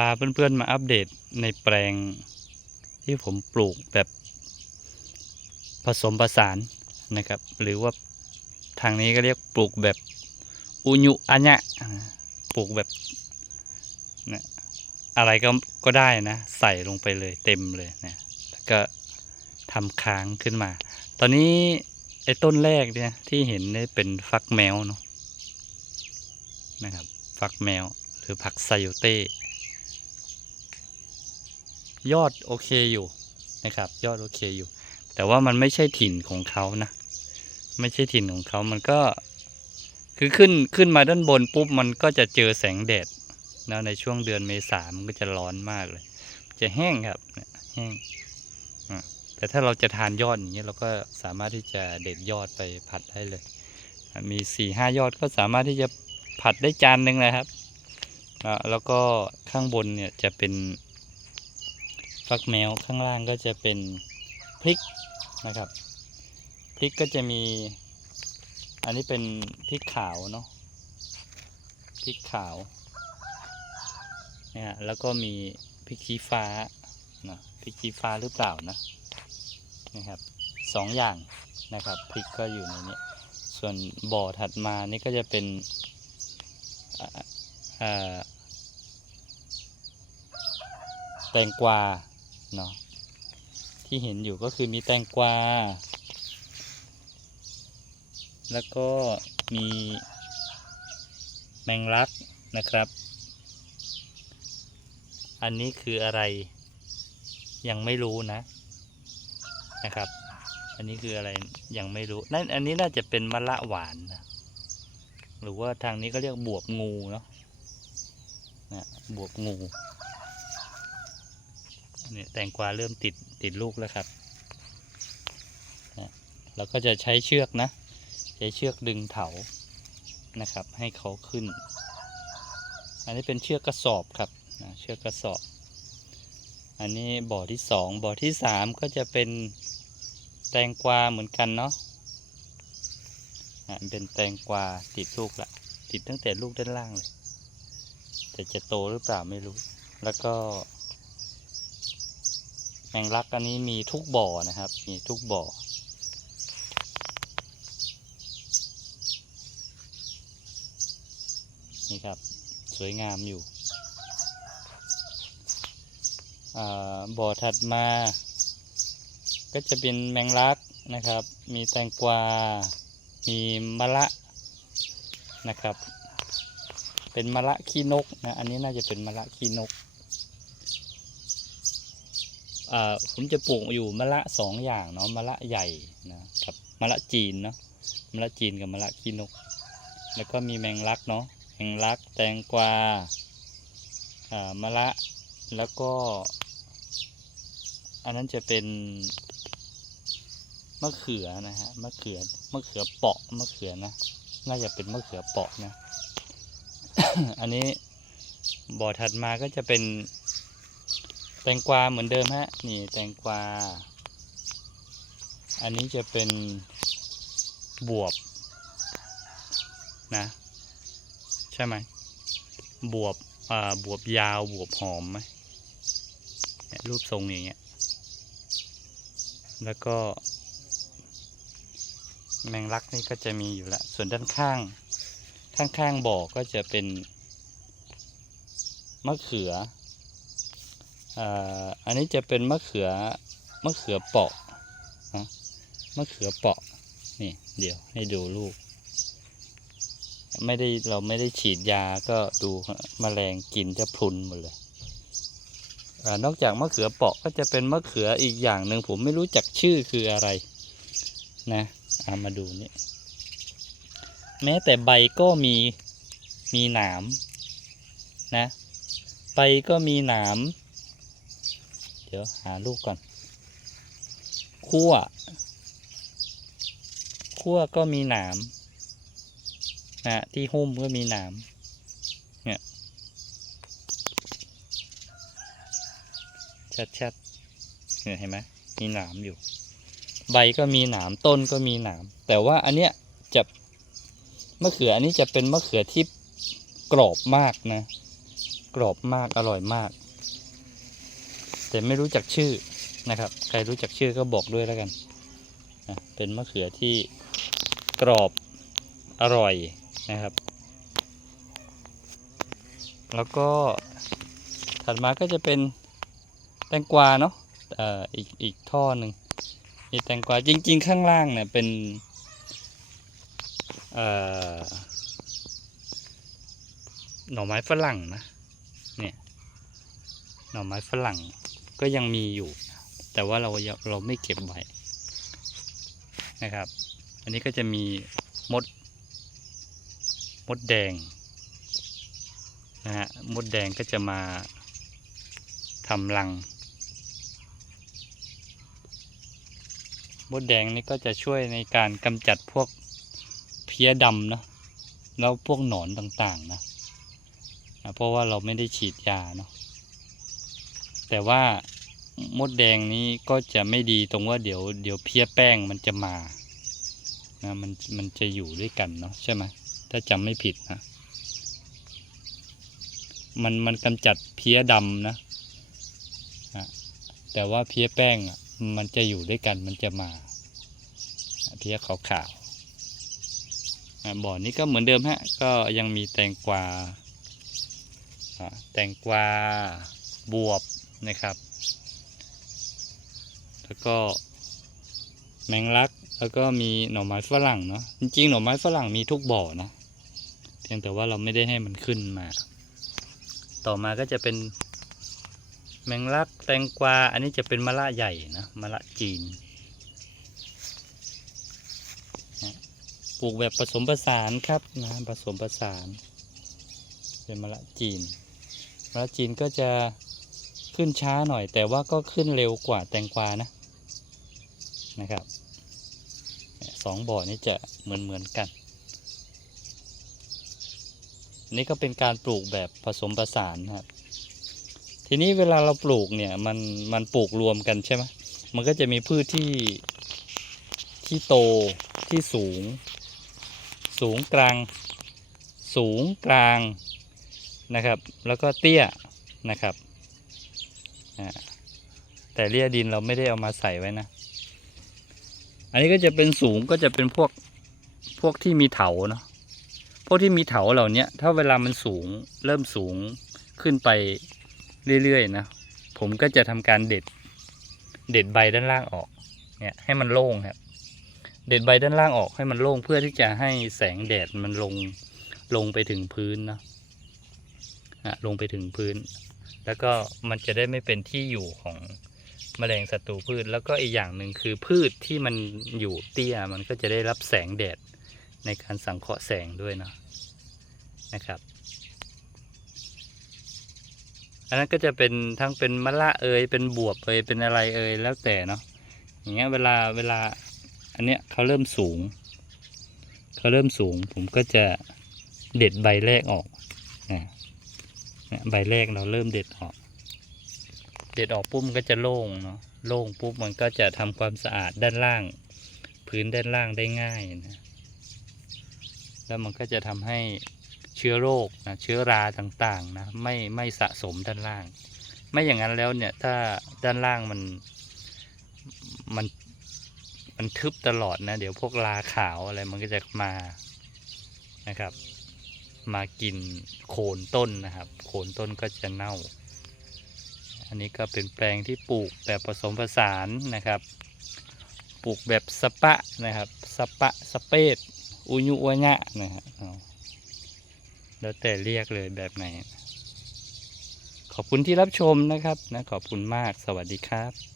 พาเพื่อนๆมาอัปเดตในแปลงที่ผมปลูกแบบผสมผสานนะครับ หรือว่าทางนี้ก็เรียกปลูกแบบอุญุอัญญะปลูกแบบนะอะไรก็ก็ได้นะ ใส่ลงไปเลยเต็มเลยนะแล้วก็ทำค้างขึ้นมา ตอนนี้ไอ้ต้นแรกเนี่ยที่เห็นเนี่ยเป็นฟักแมวเนาะนะครับ ฟักแมวหรือผักไซโยเต้ ยอดโอเคอยู่นะครับ ยอดโอเคอยู่ แต่ว่ามันไม่ใช่ถิ่นของเขานะ ไม่ใช่ถิ่นของเขามันก็ คือขึ้นขึ้นมาด้านบนปุ๊บมันก็จะเจอแสงแดดนะในช่วงเดือนเมษามันก็จะร้อนมากเลย จะแห้งครับแห้งแต่ถ้าเราจะทานยอดอย่างเงี้ยเราก็สามารถที่จะเด็ดยอดไปผัดได้เลย มีสี่ห้ายอดก็สามารถที่จะผัดได้จานหนึ่งเลยครับแล้วก็ข้างบนเนี่ยจะเป็น ฟักแมวข้างล่างก็จะเป็นพริกนะครับ พริกก็จะมี อันนี้เป็นพริกขาวเนาะพริกขาวเนี่ยแล้วก็มีพริกชี้ฟ้านะพริกชี้ฟ้าหรือเปล่านะนะครับสองอย่างนะครับพริกก็อยู่ในนี้ส่วนบ่อถัดมานี่ก็จะเป็นแตงกวา เนาะที่เห็นอยู่ก็คือมีแตงกวา แล้วก็มีแมงลักนะครับ อันนี้คืออะไรยังไม่รู้นะนะครับ อันนี้คืออะไรยังไม่รู้ นั่นอันนี้น่าจะเป็นมะละหวานนะหรือว่าทางนี้ก็เรียกบวบงูเนาะนะบวบงู เนี่ยแตงกวาเริ่มติดติดลูกแล้วครับนะเราก็จะใช้เชือกนะ ใช้เชือกดึงเถานะครับ ให้เขาขึ้น อันนี้เป็นเชือกกระสอบครับนะเชือกกระสอบ อันนี้บ่อที่สองบ่อที่สามก็จะเป็นแตงกวาเหมือนกันเนาะอะเป็นแตงกวาติดลูกละติดตั้งแต่ลูกด้านล่างเลย แต่จะโตหรือเปล่าไม่รู้ แล้วก็ งลักอันนี้มีทุกบ่อนะครับ มีทุกบ่อ นี่ครับ สวยงามอยู่บ่อถัดมา ก็จะเป็นแมงลักนะครับ มีแตงกวา มีมะละนะครับ เป็นมะละขี้นกนะ อันนี้น่าจะเป็นมะละขี้นก ผมจะปลูกอยู่มะละสองอย่างเนาะมะละใหญ่นะครับมะละจีนเนาะมะละจีนกับมะละขี้นก แล้วก็มีแมงลักเนาะแมงลักแตงกวาอ่ามะละแล้วก็ อันนั้นจะเป็นมะเขือนะฮะมะเขือมะเขือเปาะมะเขือนะน่าจะเป็นมะเขือเปาะนะ อันนี้บ่อถัดมาก็จะเป็น แตงกวาเหมือนเดิมฮะ นี่แตงกวา อันนี้จะเป็นบวบนะ ใช่ไหมบวบอ่าบวบยาวบวบหอมไหมรูปทรงอย่างเงี้ย แล้วก็แมงลักนี่ก็จะมีอยู่ละ ส่วนด้านข้าง ข้างๆบ่อก็จะเป็นมะเขือ อันนี้จะเป็นมะเขือมะเขือเปาะนะมะเขือเปาะนี่เดี๋ยวให้ดูลูก ไม่ได้เราไม่ได้ฉีดยาก็ดูมแมลงกินจะพุนหมดเลยอนอกจากมะเขือเปาะก็จะเป็นมะเขืออีกอย่างหนึ่งผมไม่รู้จักชื่อคืออะไรนะเอามาดูนี่แม้แต่ใบก็มีมีหนามนะใบก็มีหนาม เดี๋ยวหาลูกก่อนขั้วขั้วก็มีหนามนะที่หุ้มก็มีหนามเนี่ยชัดๆเนี่ยเห็นไหมมีหนามอยู่ ใบก็มีหนามต้นก็มีหนาม แต่ว่าอันเนี้ยจะมะเขืออันนี้จะเป็นมะเขือที่กรอบมากนะ กรอบมากอร่อยมาก แต่ไม่รู้จักชื่อนะครับ ใครรู้จักชื่อก็บอกด้วยแล้วกันนะเป็นมะเขือที่กรอบอร่อยนะครับ แล้วก็ถัดมาก็จะเป็นแตงกวาเนาะอ่ออีกอีกท่อหนึ่งมีแตงกวาจริง ๆ ข้างล่างเนี่ยเป็นอ่อหน่อไม้ฝรั่งนะเนี่ยหน่อไม้ฝรั่ง ก็ยังมีอยู่ แต่ว่าเราเราไม่เก็บไว้นะครับ อันนี้ก็จะมีมด มดแดงนะฮะมดแดงก็จะมาทำรัง มดแดงนี่ก็จะช่วยในการกำจัดพวกเพี้ยดำนะแล้วพวกหนอนต่างๆนะนะเพราะว่าเราไม่ได้ฉีดยาเนาะ แต่ว่ามดแดงนี้ก็จะไม่ดีตรงว่าเดี๋ยวเดี๋ยวเพี้ยแป้งมันจะมานะมันมันจะอยู่ด้วยกันเนาะใช่ไหมถ้าจำไม่ผิดนะมันมันกำจัดเพี้ยดำนะอะแต่ว่าเพี้ยแป้งมันจะอยู่ด้วยกันมันจะมา เพี้ยขาวๆอะบ่อนี้ก็เหมือนเดิมฮะ ก็ยังมีแตงกวาแตงกวาบวบ นะครับ แล้วก็แมงลัก แล้วก็มีหน่อไม้ฝรั่งเนาะ จริงๆ หน่อไม้ฝรั่งมีทุกบ่อนะเพียงแต่ว่าเราไม่ได้ให้มันขึ้นมา ต่อมาก็จะเป็นแมงลัก แตงกวา อันนี้จะเป็นมะละใหญ่นะ มะละจีน ปลูกแบบผสมผสานครับนะผสมผสาน เป็นมะละจีน มะละจีนก็จะ ขึ้นช้าหน่อย แต่ว่าก็ขึ้นเร็วกว่าแตงกวานะนะครับสองบ่อนี้จะเหมือนเหมือนกัน นี่ก็เป็นการปลูกแบบผสมผสานครับทีนี้เวลาเราปลูกเนี่ยมันมันปลูกรวมกันใช่ไหมมันก็จะมีพืชที่ที่โตที่สูง สูงกลาง สูงกลางนะครับ แล้วก็เตี้ยนะครับ แต่เลี่ยดินเราไม่ได้เอามาใส่ไว้นะ อันนี้ก็จะเป็นสูงก็จะเป็นพวกพวกที่มีเถาเนาะ พวกที่มีเถาเหล่านี้ถ้าเวลามันสูงเริ่มสูงขึ้นไปเรื่อยๆนะ ผมก็จะทำการเด็ด เด็ดใบด้านล่างออก เนี่ยให้มันโล่งครับ เด็ดใบด้านล่างออกให้มันโล่งเพื่อที่จะให้แสงแดดมันลงลงไปถึงพื้นนะอะลงไปถึงพื้น แล้วก็มันจะได้ไม่เป็นที่อยู่ของแมลงศัตรูพืช แล้วก็อีกอย่างหนึ่งคือพืชที่มันอยู่เตี้ยมันก็จะได้รับแสงแดดในการสังเคราะห์แสงด้วยเนาะนะครับ อันนั้นก็จะเป็นทั้งเป็นมะละเอยเป็นบวบเอยเป็นอะไรเอยแล้วแต่เนาะอย่างเงี้ยเวลาเวลาอันเนี้ยเขาเริ่มสูงเขาเริ่มสูง ผมก็จะเด็ดใบแรกออกนะ เนี่ยใบแรกเราเริ่มเด็ดออก เด็ดออกปุ๊บมันก็จะโล่งเนาะโล่งปุ๊บมันก็จะทำความสะอาดด้านล่าง พื้นด้านล่างได้ง่ายนะแล้วมันก็จะทำให้เชื้อโรคนะเชื้อราต่างๆนะไม่ไม่สะสมด้านล่าง ไม่อย่างนั้นแล้วเนี่ยถ้าด้านล่างมันมันมันทึบตลอดนะ เดี๋ยวพวกราขาวอะไรมันก็จะมานะครับ มากินโคนต้นนะครับ โคนต้นก็จะเน่า อันนี้ก็เป็นแปลงที่ปลูกแบบผสมผสานนะครับ ปลูกแบบสปะนะครับสปะสเปดอุยุวะญะนะฮะแล้วแต่เรียกเลยแบบไหน ขอบคุณที่รับชมนะครับนะขอบคุณมากสวัสดีครับ